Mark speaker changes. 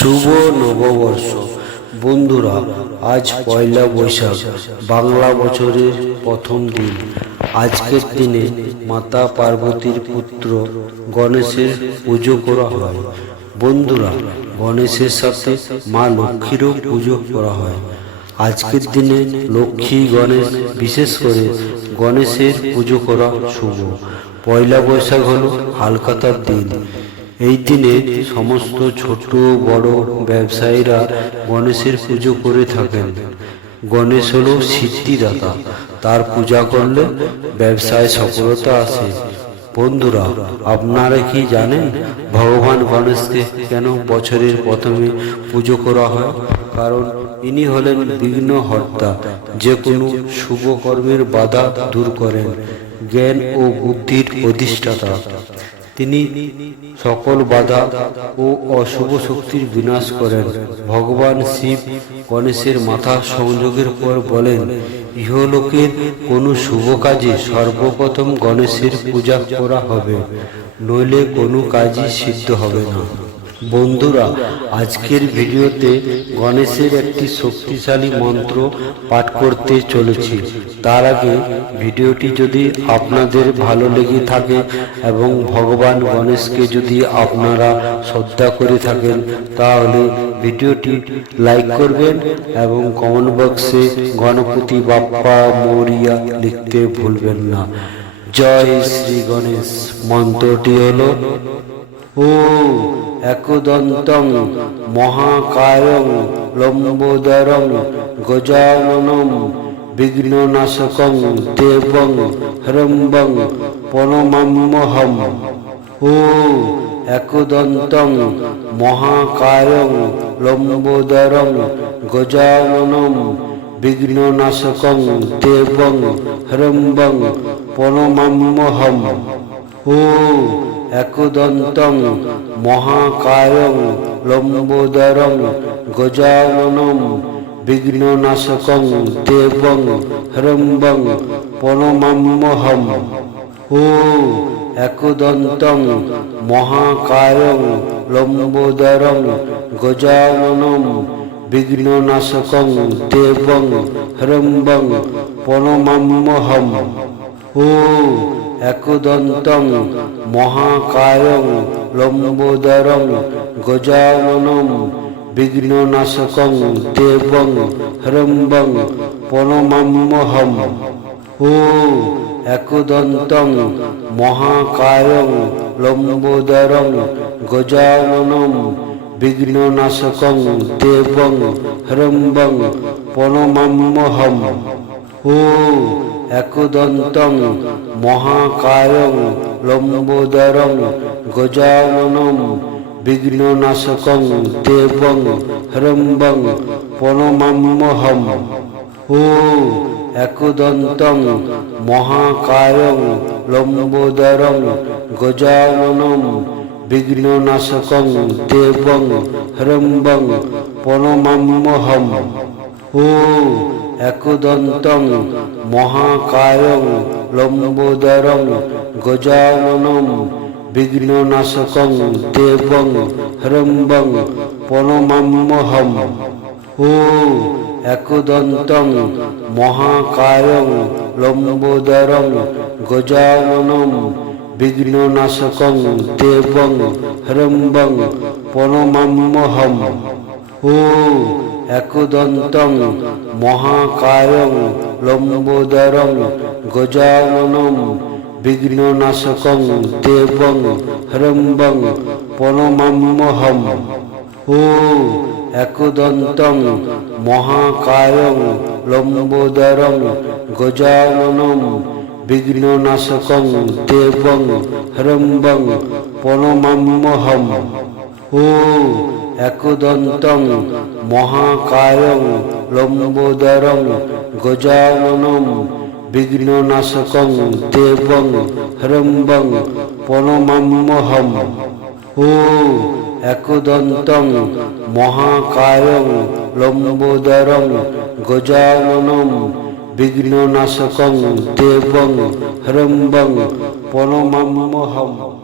Speaker 1: শুভ নববর্ষ। বন্ধুরা, আজ পয়লা বৈশাখ, বাংলা বছরের প্রথম দিন। আজকের দিনে মাতা পার্বতীর পুত্র গণেশের পুজো করা হয়। বন্ধুরা, গণেশের সাথে মা লক্ষ্মীরও পুজো করা হয়। আজকের দিনে লক্ষ্মী গণেশ, বিশেষ করে গণেশের পুজো করা শুভ। পয়লা বৈশাখ হলো হালকাতার দিন। এই দিনে সমস্ত ছোট বড় ব্যবসায়ীরা গণেশের পুজো করে থাকেন। গণেশ হল সিদ্ধিদাতা। তার পূজা করলে ব্যবসায় সফলতা আসে। বন্ধুরা, আপনারা কি জানেন ভগবান গণেশকে কেন বছরের প্রথমে পুজো করা হয়? কারণ ইনি হলেন বিঘ্ন হর্তা। যে কোনো শুভ কর্মের বাধা দূর করেন। জ্ঞান ও বুদ্ধির অধিষ্ঠাতা। তিনি সকল বাধা ও অশুভ শক্তির বিনাশ করেন। ভগবান শিব গণেশের মাথা সংযোগের পর বলেন, ইহলোকের কোনো শুভ কাজে সর্বপ্রথম গণেশের পূজা করা হবে, নইলে কোনো কাজই সিদ্ধ হবে না। বন্ধুরা, আজকের ভিডিওতে গণেশের একটি শক্তিশালী মন্ত্র পাঠ করতে চলেছি। তার আগে ভিডিওটি যদি আপনাদের ভালো লেগে থাকে এবং ভগবান গণেশকে যদি আপনারা শ্রদ্ধা করে থাকেন, তাহলে ভিডিওটি লাইক করবেন এবং কমেন্ট বক্সে গণপতি বাপ্পা মরিয়া লিখতে ভুলবেন না। জয় শ্রী গণেশ। মন্ত্রটি হলো ও একদন্তং মহাকায়ং লম্বোদরং গজাননম বিঘ্ননাশকং দেবং হরম্বং প্রণমাম্যহম ও একদন্তং মহাকায়ং লম্বোদরং গজাননম বিঘ্ননাশকং দেবং হরম্বং প্রণমাম্যহম ও একদন্তং মহাকায়ং লম্বোদরং গজাননম বিঘ্ননাশকং দেবং হরম্বং প্রণমাম্যহম ও একদন্তং মহাকায়ং লম্বোদরং গজাননম বিঘ্ননাশকং দেবং হরম্বং প্রণমাম্যহম একদন্তং মহাকায়ং লম্বোদরং গজাননম বিঘ্ননাশকং দেবং হরম্বং প্রণমাম্যহম ও একদন্তং মহাকায়ং লম্বোদরং গজাননম বিঘ্ননাশকং দেবং হরম্বং প্রণমাম্যহম একদন্তং মহাকায়ং লম্বোদরং গজাননম বিঘ্ননাশকং দেবং হরম্বং প্রণমাম্যহম ও একদন্তং মহাকায়ং লম্বোদরং গজাননম বিঘ্ননাশকং দেবং হরম্বং প্রণমাম্যহম ও একদন্তং মহাকায়ং লম্বোদরং গজাননম বিঘ্ননাশকং দেবং হরম্বং প্রণমাম্যহম ও একদন্তং মহাকায়ং লম্বোদরং গজাননম বিঘ্ননাশকং দেবং হরম্বং প্রণমাম্যহম ও একদন্তং মহাকায়ং লম্বোদরং গজাননম বিঘ্ননাশকং দেবং হরম্বং প্রণমাম্যহম ও একদন্তং মহাকায়ং লম্বোদরং গজাননম বিঘ্ননাশকং দেবং হরম্বং প্রণমাম্যহম ও একদন্তং মহাকায়ং লম্বোদরং গজাননম বিঘ্ননাশকং দেবং হরম্বং প্রণমাম্যহম ও একদন্তং মহাকায়ং লম্বোদরং গজাননম বিঘ্ননাশকং দেবং হরম্বং প্রণমাম্যহম